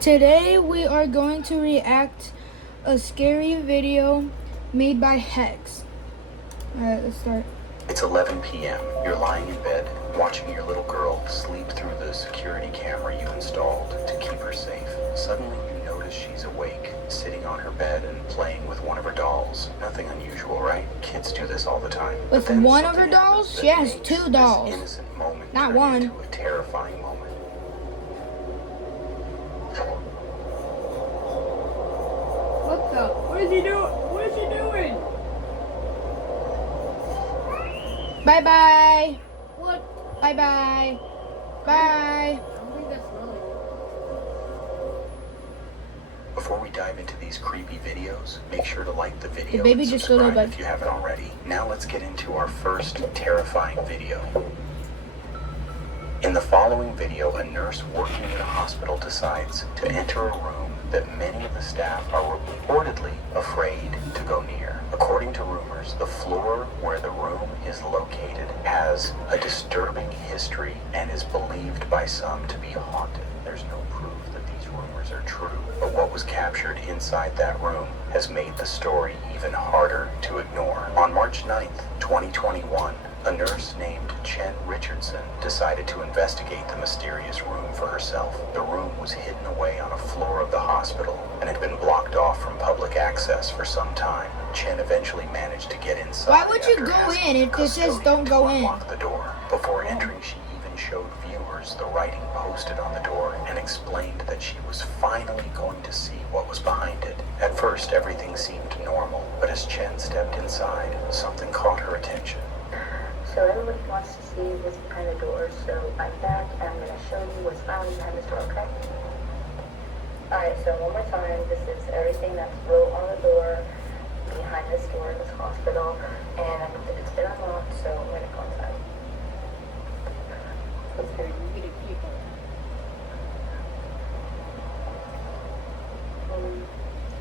Today we are going to react a scary video made by Hex. Alright, let's start. It's 11 p.m. You're lying in bed, watching your little girl sleep through the security camera you installed to keep her safe. Suddenly you notice she's awake, sitting on her bed and playing with one of her dolls. Nothing unusual, right? Kids do this all the time. With one of her dolls? She has two dolls. Innocent moment Not turn one. into a terrifying moment. What the? What is he doing? What is he doing? Bye bye. What? Bye bye. Bye. I don't think that's really. Before we dive into these creepy videos, make sure to like the video The baby and just stood subscribe up. if you haven't already. Now let's get into our first terrifying video. In the following video, a nurse working in a hospital decides to enter a room that many of the staff are reportedly afraid to go near. According to rumors, the floor where the room is located has a disturbing history and is believed by some to be haunted. There's no proof that these rumors are true, but what was captured inside that room has made the story even harder to ignore. On March 9th, 2021, a nurse named Chen Richardson decided to investigate the mysterious room for herself. The room was hidden away on a floor of the hospital and had been blocked off from public access for some time. Chen eventually managed to get inside. Why would you after go asking in if the this says custodian don't to go in? unlock the door. Before entering, she even showed viewers the writing posted on the door and explained that she was finally going to see what was behind it. At first, everything seemed normal, but as Chen stepped inside, something caught her attention. So everybody wants to see what's behind the door, so I'm back and I'm going to show you what's found behind this door, okay? Alright, so one more time, this is everything that's wrote on the door behind this door in this hospital, and it's been unlocked, so I'm going to go inside. It's very easy to keep on.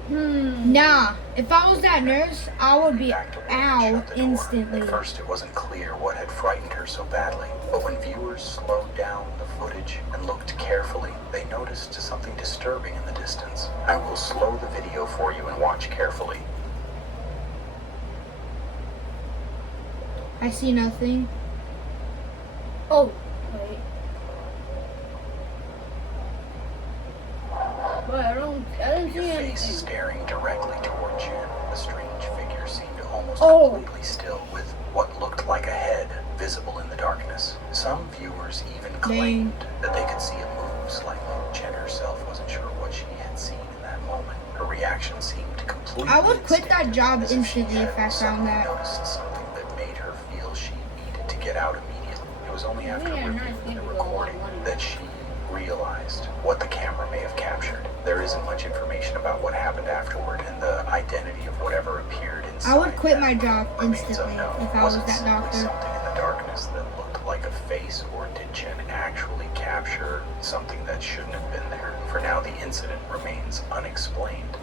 Nah, if I was that nurse, I would be Back to where she ow shut the door. instantly. At first, it wasn't clear what had frightened her so badly, but when viewers slowed down the footage and looked carefully, they noticed something disturbing in the distance. I will slow the video for you and watch carefully. I see nothing. Oh, wait. But I didn't Your see face anything. staring directly toward Jen. The strange figure seemed almost Oh. completely still, with what looked like a head visible in the darkness. Some viewers even claimed that they could see it move slightly. Jen herself wasn't sure what she had seen in that moment. Her reaction seemed completely I would quit that instinctive, job as if she instantly had if I found suddenly that. noticed something that made her feel she needed to get out immediately. It was only after Yeah, nice reviewing the people, recording money. that she realized what the camera may have captured. There isn't much information about what happened afterward, and the identity of whatever appeared inside I would quit that my job remains instantly unknown. if I was it that simply doctor. something in the darkness that looked like a face, or did Jen actually capture something that shouldn't have been there? For now, the incident remains unexplained.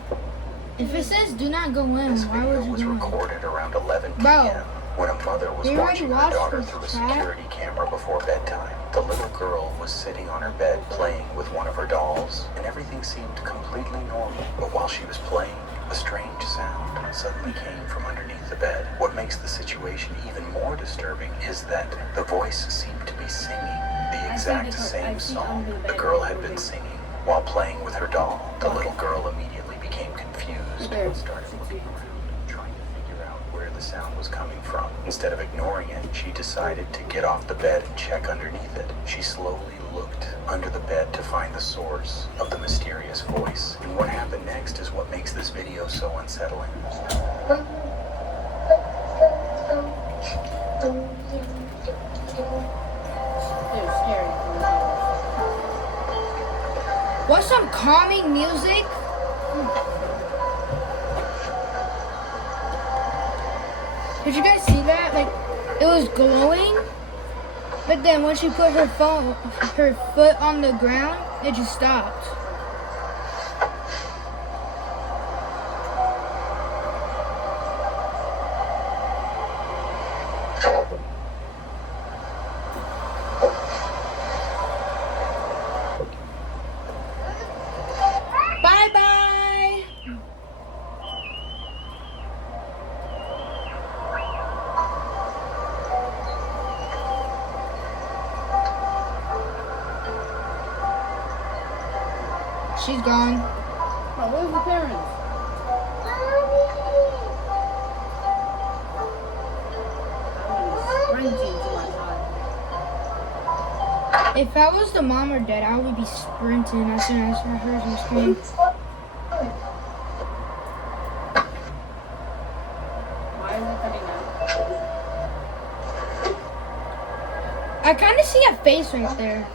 If it says do not go in, This why video would you was go in? recorded around 11 Bro, p.m. when a mother was we already watching her watched daughter this through a crap. security camera before bedtime. The little girl was sitting on her bed playing with one of her dolls, and everything seemed completely normal. But while she was playing, a strange sound suddenly came from underneath the bed. What makes the situation even more disturbing is that the voice seemed to be singing the exact same song the girl had been singing while playing with her doll. The little girl immediately became confused and started looking around, trying to figure out where the sound was coming from. Instead of ignoring it, she decided to get off the bed and check underneath it. She slowly looked under the bed to find the source of the mysterious voice. And what happened next is what makes this video so unsettling. They're scary. What's some calming music? Did you guys see that? Like, it was glowing, but then when she put her foot on the ground, it just stopped. She's gone. Oh, where's the parents? I'm sprinting to my side. If I was the mom or dad, I would be sprinting as soon as I heard him scream. Why is it cutting out? I kind of see a face right there.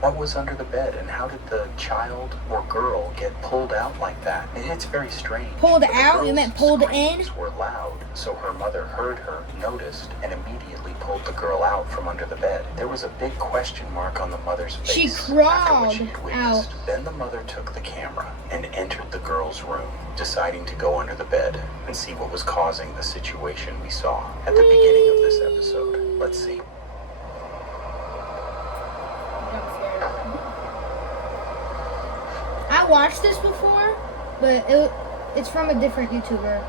What was under the bed, and how did the child or girl get pulled out like that? It's very strange. Pulled But the out? You girl's meant pulled in? screams were loud, so her mother heard her, noticed, and immediately pulled the girl out from under the bed. There was a big question mark on the mother's face. She after what crawled she had witnessed. out. Then the mother took the camera and entered the girl's room, deciding to go under the bed and see what was causing the situation we saw at the beginning of this episode. Let's see. I watched this before, but it's from a different YouTuber.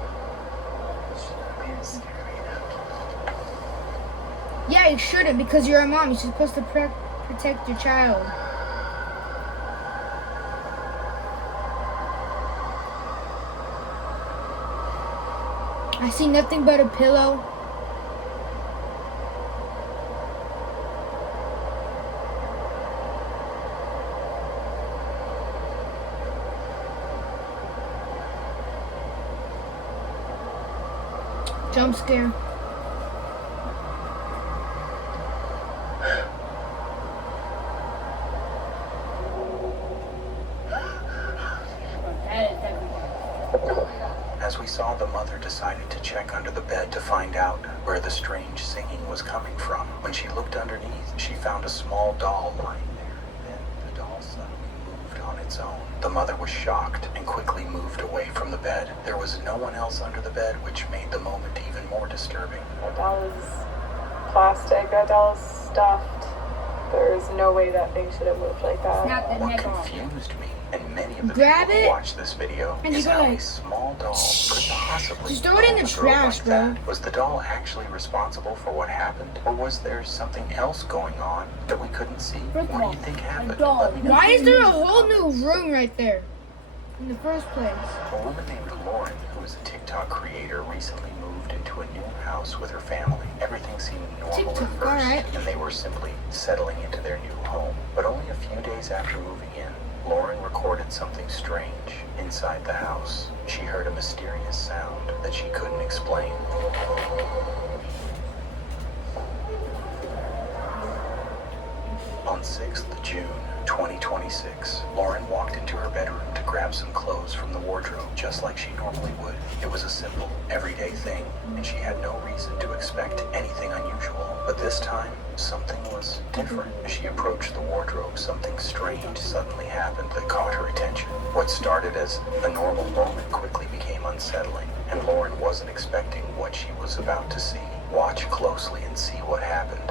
Yeah, you shouldn't, because you're a mom. You're supposed to protect your child. I see nothing but a pillow. Jump scare. As we saw, the mother decided to check under the bed to find out where the strange singing was coming from. When she looked underneath, she found a small doll lying there. Then the doll suddenly moved on its own. The mother was shocked and quickly moved away from the bed. There was no one else under the bed, which made the moment even more disturbing. That doll is plastic. That doll is stuffed. There's no way that thing should have moved like that. Snap the What head off. confused me and many of the Grab people it, who watched this video and is you go how a like, small doll could possibly just throw it in the pull a girl trash, like bro. that. Was the doll actually responsible for what happened, or was there something else going on that we couldn't see? First of What do all, you think a happened? doll. Let me know. Why is there a whole new room right there? In the first place. A woman named Lauren, who is a TikTok creator, recently moved into a new house with her family. Everything seemed normal TikTok, at first, alright. and they were simply settling into their new home. But only a few days after moving in, Lauren recorded something strange inside the house. She heard a mysterious sound that she couldn't explain. On 6th June 2026, Lauren walked into her bedroom to grab some clothes from the wardrobe, just like she normally would. It was a simple, everyday thing, and she had no reason to expect anything unusual. But this time, something was different. As she approached the wardrobe, something strange suddenly happened that caught her attention. What started as a normal moment quickly became unsettling, and Lauren wasn't expecting what she was about to see. Watch closely and see what happened.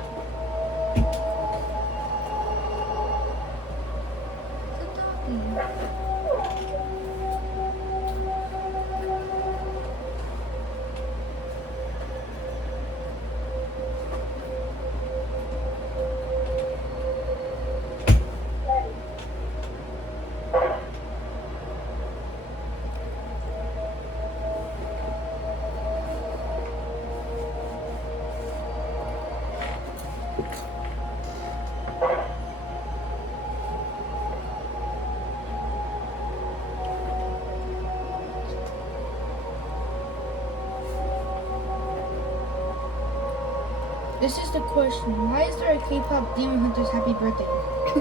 This is the question. Why is there a K-pop Demon Hunters happy birthday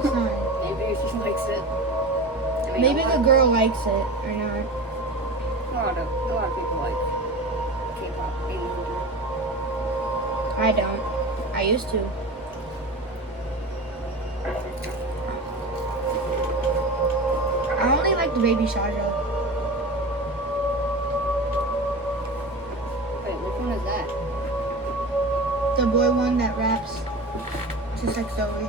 sign? Maybe she likes it. I mean, Maybe a the lot- girl likes it or not. A lot of people like K-pop. Maybe who do. I don't. I used to. I only like the Baby Shaja. Wait, which one is that? The boy one that raps. Just like Zoe.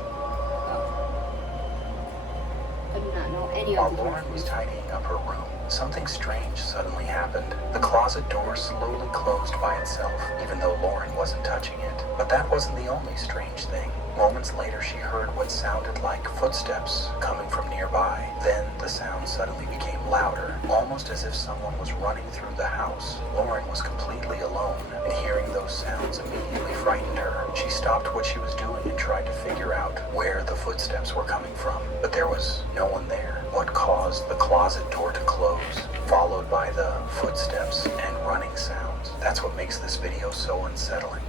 I do not know any While of these. Lauren was tidying up her room, something strange suddenly happened. The closet door slowly closed by itself, even though Lauren wasn't touching it. But that wasn't the only strange thing. Moments later, she heard what sounded like footsteps coming from nearby. Then the sound suddenly became louder, almost as if someone was running through the house. Lauren was completely alone, and hearing those sounds immediately frightened her. She stopped what she was doing and tried to figure out where the footsteps were coming from, but there was no one there. What caused the closet door to close, followed by the footsteps and running sounds? That's what makes this video so unsettling.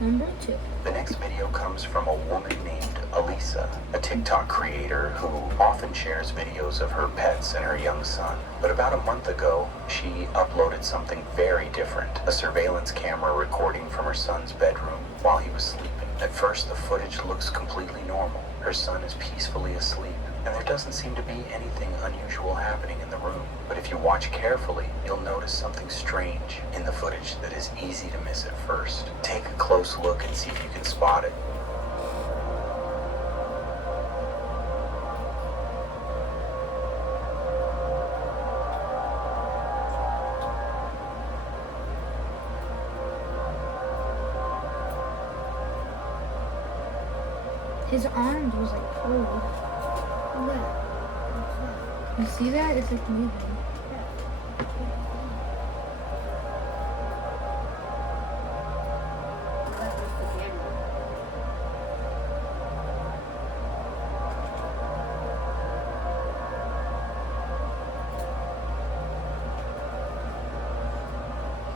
Number 2. The next video comes from a woman named Elisa, a TikTok creator who often shares videos of her pets and her young son. But about a month ago, she uploaded something very different, a surveillance camera recording from her son's bedroom while he was sleeping. At first, the footage looks completely normal. Her son is peacefully asleep, and there doesn't seem to be anything unusual happening in the room. But if you watch carefully, you'll notice something strange in the footage that is easy to miss at first. Take a close look and see if you can spot it. His arms was like cold. You see that? It's like moving. That was the camera.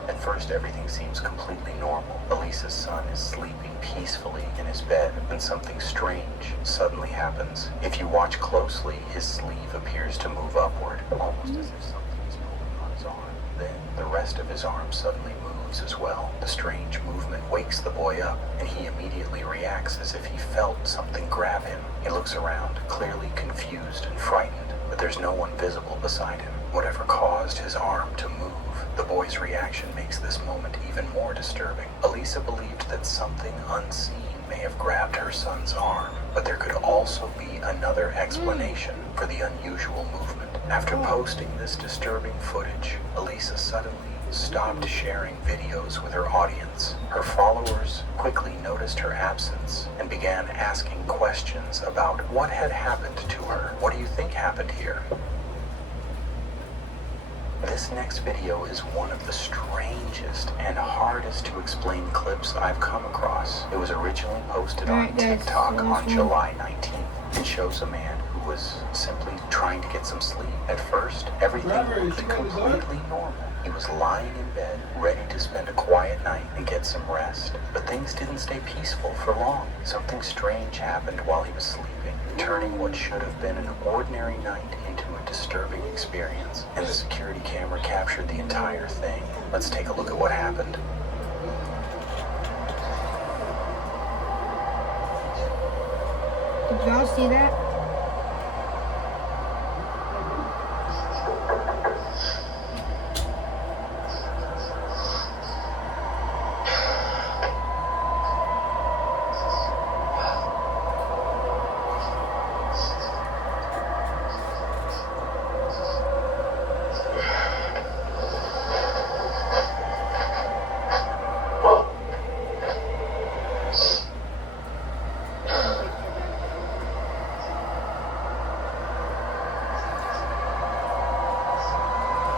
At first, everything seems completely normal. Elisa's son is sleeping peacefully in his bed when something strange suddenly happens. If you watch closely, his sleeve appears to move upward, almost as if something is pulling on his arm. Then the rest of his arm suddenly moves as well. The strange movement wakes the boy up, and he immediately reacts as if he felt something grab him. He looks around, clearly confused and frightened, but there's no one visible beside him. Whatever caused his arm to move, the boy's reaction makes this moment even more disturbing. Elisa believed that something unseen may have grabbed her son's arm, but there could also be another explanation for the unusual movement. After posting this disturbing footage, Elisa suddenly stopped sharing videos with her audience. Her followers quickly noticed her absence and began asking questions about what had happened to her. What do you think happened here? This next video is one of the strangest and hardest to explain clips I've come across. It was originally posted on Alright, guys, TikTok so on this July 19th. It shows a man who was simply trying to get some sleep. At first, everything looked completely normal. He was lying in bed, ready to spend a quiet night and get some rest. But things didn't stay peaceful for long. Something strange happened while he was sleeping, turning what should have been an ordinary night into a disturbing experience. And the security camera captured the entire thing. Let's take a look at what happened. Did y'all see that?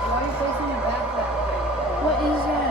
Why are you facing your back that way? What is that?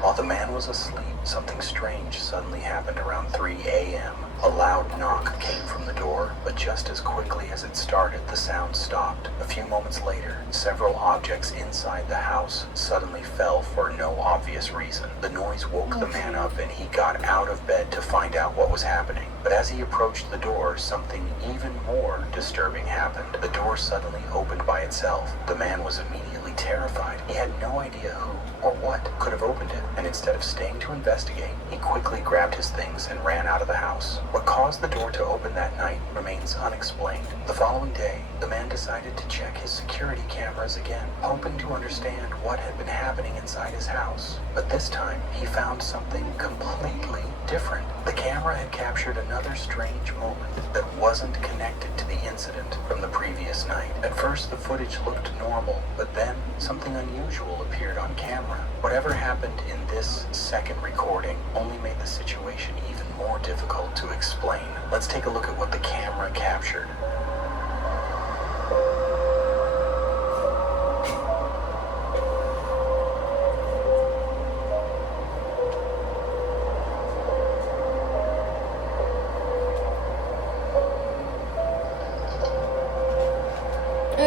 While the man was asleep, something strange suddenly happened around 3 a.m. A loud knock came from the door, but just as quickly as it started, the sound stopped. A few moments later, several objects inside the house suddenly fell for no obvious reason. The noise woke the man up, and he got out of bed to find out what was happening. But as he approached the door, something even more disturbing happened. The door suddenly opened by itself. The man was immediately terrified. He had no idea who or what could have opened it, and instead of staying to investigate, he quickly grabbed his things and ran out of the house. What caused the door to open that night remains unexplained. The following day, the man decided to check his security cameras again, hoping to understand what had been happening inside his house. But this time, he found something completely different. The camera had captured another strange moment that wasn't connected to the incident from the previous night. At first, the footage looked normal, but then something unusual appeared on camera. Whatever happened in this second recording only made the situation even more difficult to explain. Let's take a look at what the camera captured.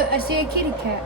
I see a kitty cat.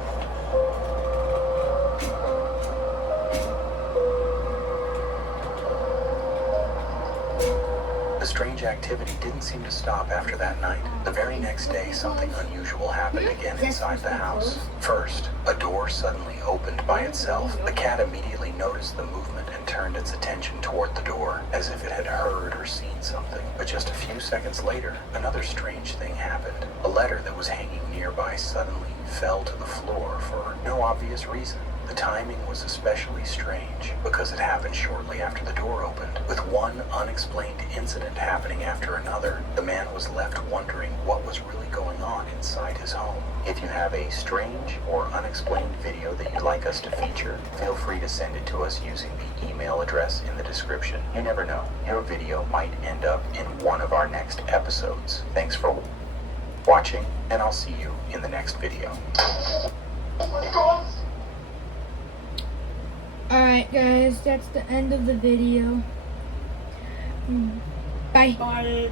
The strange activity didn't seem to stop after that night. The very next day, something unusual happened again inside the house. First, a door suddenly opened by itself. The cat immediately noticed the movement and turned its attention toward the door, as if it had heard or seen something. But just a few seconds later, another strange thing happened. A letter that was hanging nearby suddenly fell to the floor for no obvious reason. The timing was especially strange because it happened shortly after the door opened. With one unexplained incident happening after another, the man was left wondering what was really going on inside his home. If you have a strange or unexplained video that you'd like us to feature, feel free to send it to us using the email address in the description. You never know, your video might end up in one of our next episodes. Thanks for watching, and I'll see you in the next video. Alright guys, that's the end of the video. Bye. Bye.